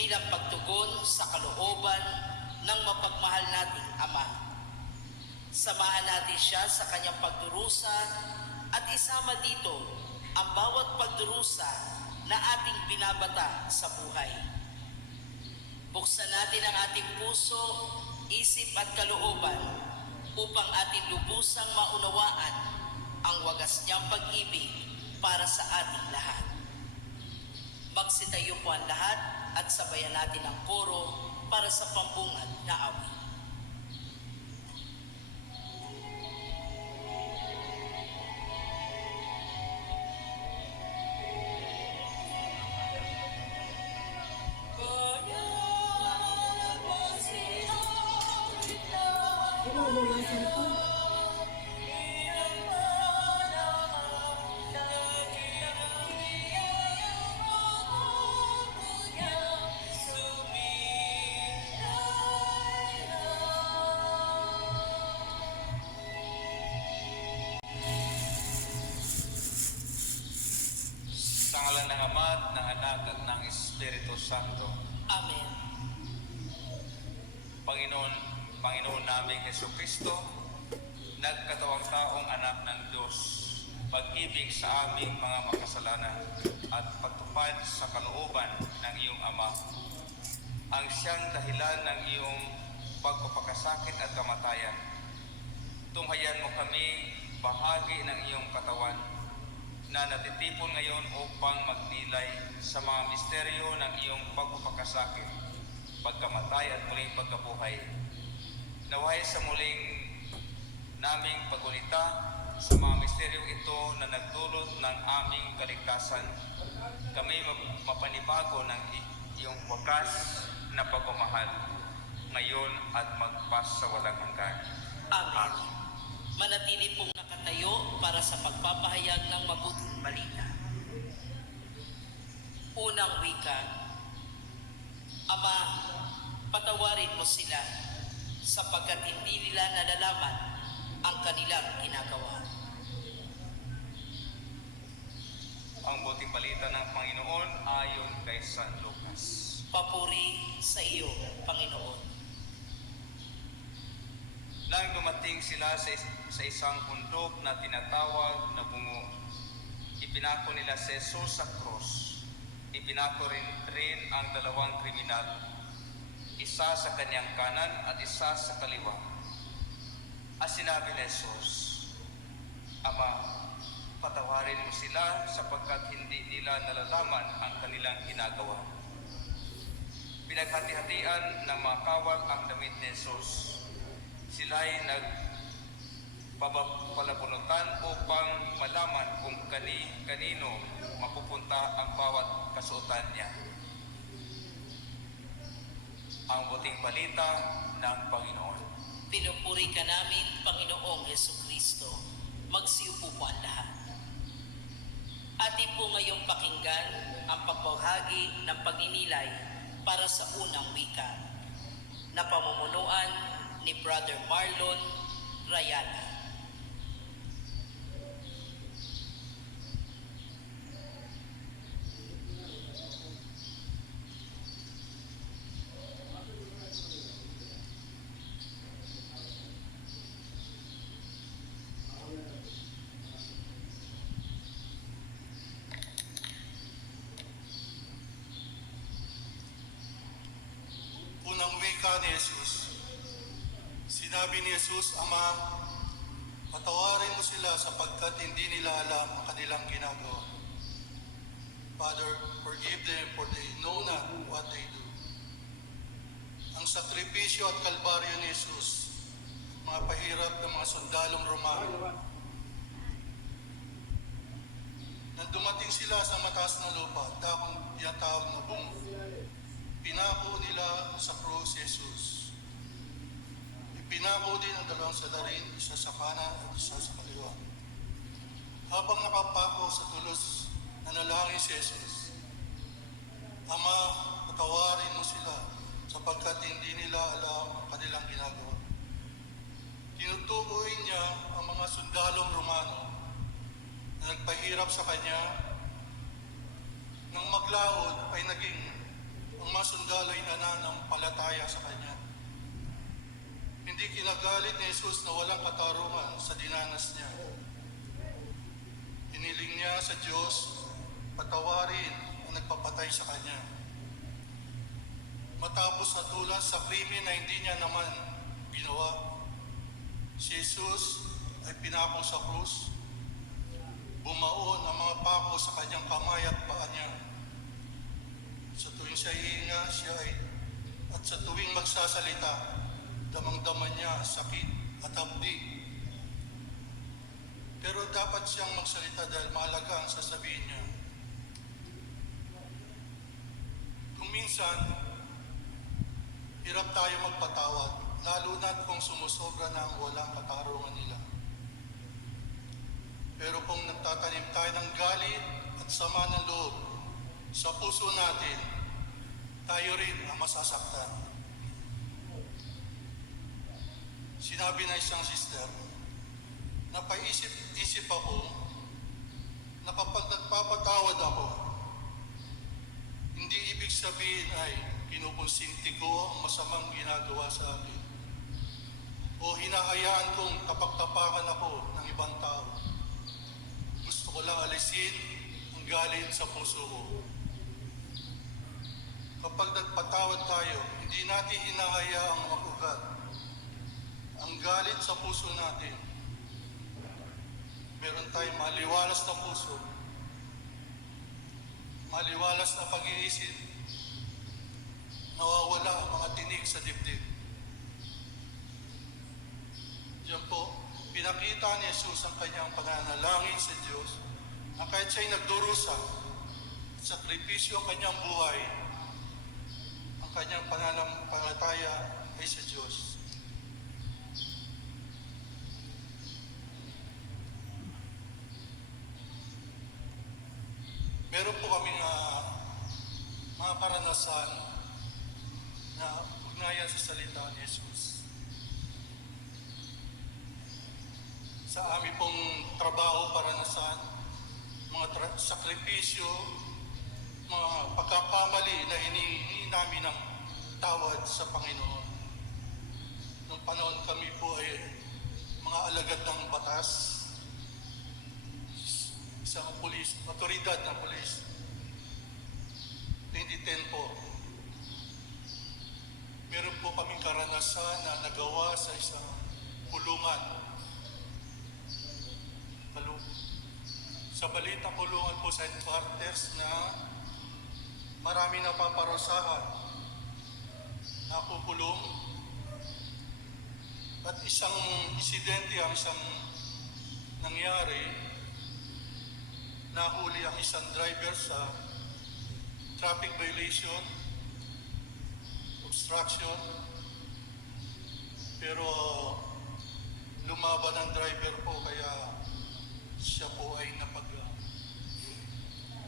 bilang pagtugon sa kalooban ng mapagmahal nating Ama. Samahan natin siya sa kanyang pagdurusa at isama dito ang bawat pagdurusa na ating binabata sa buhay. Buksan natin ang ating puso, isip at kalooban upang ating lubusang maunawaan ang wagas niyang pag-ibig para sa ating lahat. Magsitayo po ang lahat at sabayan natin ang koro para sa pambungad na awit. Sa ngalan ng Ama at ng Anak at ng Espiritu Santo. Amen. Panginoon naming Jesucristo, nagkatawang taong anak ng Diyos, pag-ibig sa aming mga makasalanan at pagtupad sa kalooban ng iyong Ama, ang siyang dahilan ng iyong pagpapakasakit at kamatayan. Tunghayan mo kami bahagi ng iyong katawan na natitipon ngayon upang magnilay sa mga misteryo ng iyong pagpapakasakit, pagkamatay at muling pagkabuhay. Naway sa muling naming pagunita sa mga misteryong ito na nagdulot ng aming kaligtasan, kami mapanibago ng iyong wakas na pagmamahal ngayon at magpas sa walang hanggan. Amen. Manatili pong nakatayo para sa pagpapahayag ng mabuting balita. Unang wika, Ama, patawarin mo sila sapagkat hindi nila nalalaman ang kanilang ginagawa. Ang buting balita ng Panginoon ayon kay San Lucas. Papuri sa iyo, Panginoon. Nang dumating sila sa isang bundok na tinatawag na Bungo, ipinako nila si Jesus sa krus. Ipinako rin ang dalawang kriminal, isa sa kanyang kanan at isa sa kaliwa. At sinabi ni Jesus, Ama, patawarin mo sila sapagkat hindi nila nalalaman ang kanilang ginagawa. Pinaghati-hatian ng mga kawal ang damit ni Jesus. Sila'y nagpapalabunutan upang malaman kung kanino mapupunta ang bawat kasuotan niya. Ang buting balita ng Panginoon. Pinupuri ka namin, Panginoong Jesucristo. Magsiupo po ang lahat. Atin po ngayong pakinggan ang pagbahagi ng pagninilay para sa unang wika na pamumunuan ni Brother Marlon Rayala. Unang wika ni Jesus. Sinabi ni Jesus, Ama, patawarin mo sila sapagkat hindi nila alam ang kanilang ginagawa. Father, forgive them for they know not what they do. Ang sakripisyo at kalbaryo ni Jesus, mga pahirap ng mga sundalong Romano. Nang dumating sila sa mataas na lupa, dakong tinatawag na Bungo, pinako nila sa krus si Jesus. Ipinako din ang dalawang salarin, isa sa kanan at isa sa kaliwa. Habang nakapako sa tulos, nanalangin si Jesus, Ama, patawarin mo sila sapagkat hindi nila alam ang kanilang ginagawa. Tinutukoy niya ang mga sundalong Romano na nagpahirap sa kanya. Nang maglaon ay naging ang mga sundalo ay nananampalataya sa Kanya. Hindi kinagalit ni Jesus na walang katarungan sa dinanas niya. Hiniling niya sa Diyos, patawarin ang nagpapatay sa Kanya. Matapos natulan sa krimen na hindi niya naman ginawa, si Jesus ay pinako sa krus, bumaon ang mga pako sa kanyang kamay at paa niya. Sa tuwing siya hihinga, at sa tuwing magsasalita, damang-dama niya ang sakit at hapdi. Pero dapat siyang magsalita dahil mahalaga ang sasabihin niya. Kung minsan, hirap tayo magpatawad, lalo na kung sumusobra na ang walang katarungan nila. Pero kung nagtatanim tayo ng galit at sama ng loob sa puso natin, tayo rin ang masasaktan. Sinabi na isang sister, napaisip-isip ako na kapag nagpapatawad ako, hindi ibig sabihin ay kinukonsinti ko ang masamang ginagawa sa akin o hinahayaan kong kapagtapakan ako ng ibang tao. Gusto ko lang alisin ang galit sa puso ko. Kapag nagpatawad tayo, hindi natin hinahayaang mag-ugat ang galit sa puso natin. Meron tayong maliwalas na puso, maliwalas na pag-iisip, nawawala ang mga tinig sa dibdib. Diyan po, pinakita ni Jesus ang kanyang pananalangin sa Diyos na kahit siya'y nagdurusa, sakripisyo ang kanyang buhay, ang kanyang pananampalataya ay sa Diyos. Meron po kaming mga karanasan na ugnayan sa salita ni Jesus. Sa aming pong trabaho, karanasan, mga sakripisyo, mga pagkakamali na hinihingi namin ng tawad sa Panginoon. Noong panahon kami po ay mga alagad ng batas, isang pulis, otoridad ng pulis. 2010 po. Meron po kaming karanasan na nagawa sa isang kulungan. Sa balitang kulungan po sa headquarters na marami na paparusahan na kukulong at isang insidente ang isang nangyari. Nahuli ang isang driver sa traffic violation, obstruction, pero lumaban ang driver po kaya siya po ay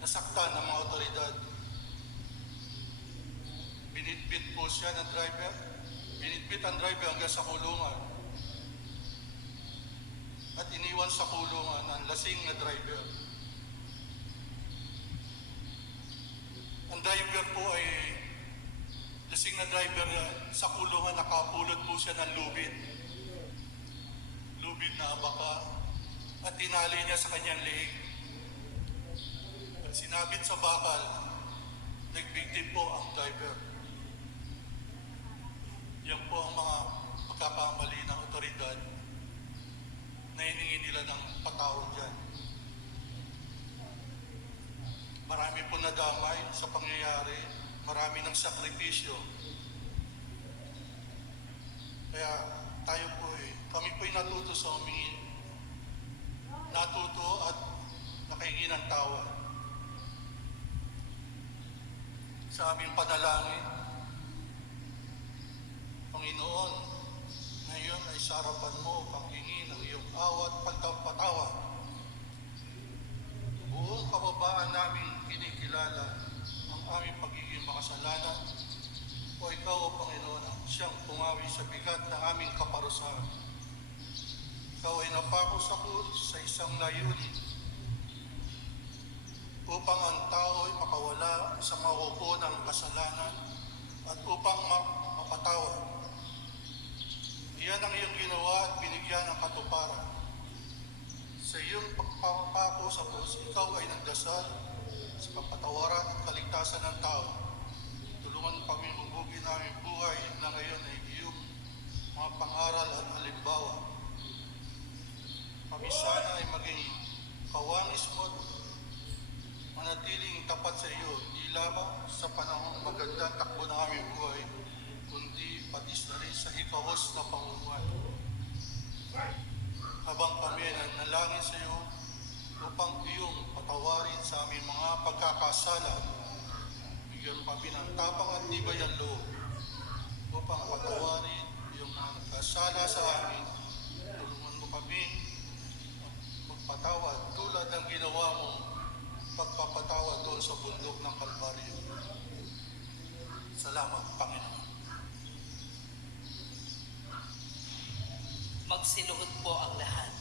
nasaktan ng mga otoridad. Binitbit po siya ng driver, binitbit ang driver hanggang sa kulungan at iniwan sa kulungan ang lasing na driver. Ang driver po ay lasing na driver sa kulungan, nakapulot po siya ng lubid na abaka at tinali niya sa kanyang leeg at sinabit sa bakal. Nagbigtim po ang driver. Yan po ang mga pagkakamali ng otoridad na hiningi nila ng patawad dyan. Marami po nadamay sa pangyayari, marami ng sakripisyo. Kaya tayo po kami po'y natuto sa humingi, natuto at nakahingi ng tawad. Sa aming panalangin, Panginoon, ngayon ay sa harapan mo upang hingi ng iyong awat pagpapatawad. Buong kababaan namin kinikilala ang aming pagiging makasalanan o ikaw, O Panginoon, ang siyang pumawi sa bigat na aming kaparusahan. Ikaw ay napako sa krus sa isang layunin upang ang tao ay makawala sa mahuko ng kasalanan at upang mapatawad. Iyan ang iyong ginawa at binigyan ng katuparan. Sa iyong pagpapako sa krus, ikaw ay nagdasal sa kapatawaran at kaligtasan ng tao. Tulungan mo kami hubugin namin buhay na ngayon ay iyong mga pangaral at halimbawa. Kami sana ay maging kawangis mo at manatiling tapat sa iyo, hindi lamang sa panahong magandang takbo ng aming buhay, kundi patis na rin sa ikahos na pamumuhay. Habang kami ay nanalangin sa iyo upang iyong patawarin sa aming mga pagkakasala, bigyan kami ng tapang at tibay ang loob upang patawarin iyong mga nagkasala sa amin. Tulungan mo kami magpatawad tulad ng ginawa mong pagpapatawad doon sa bundok ng Kalbaryo. Salamat, Panginoon. Magsinuhod po ang lahat.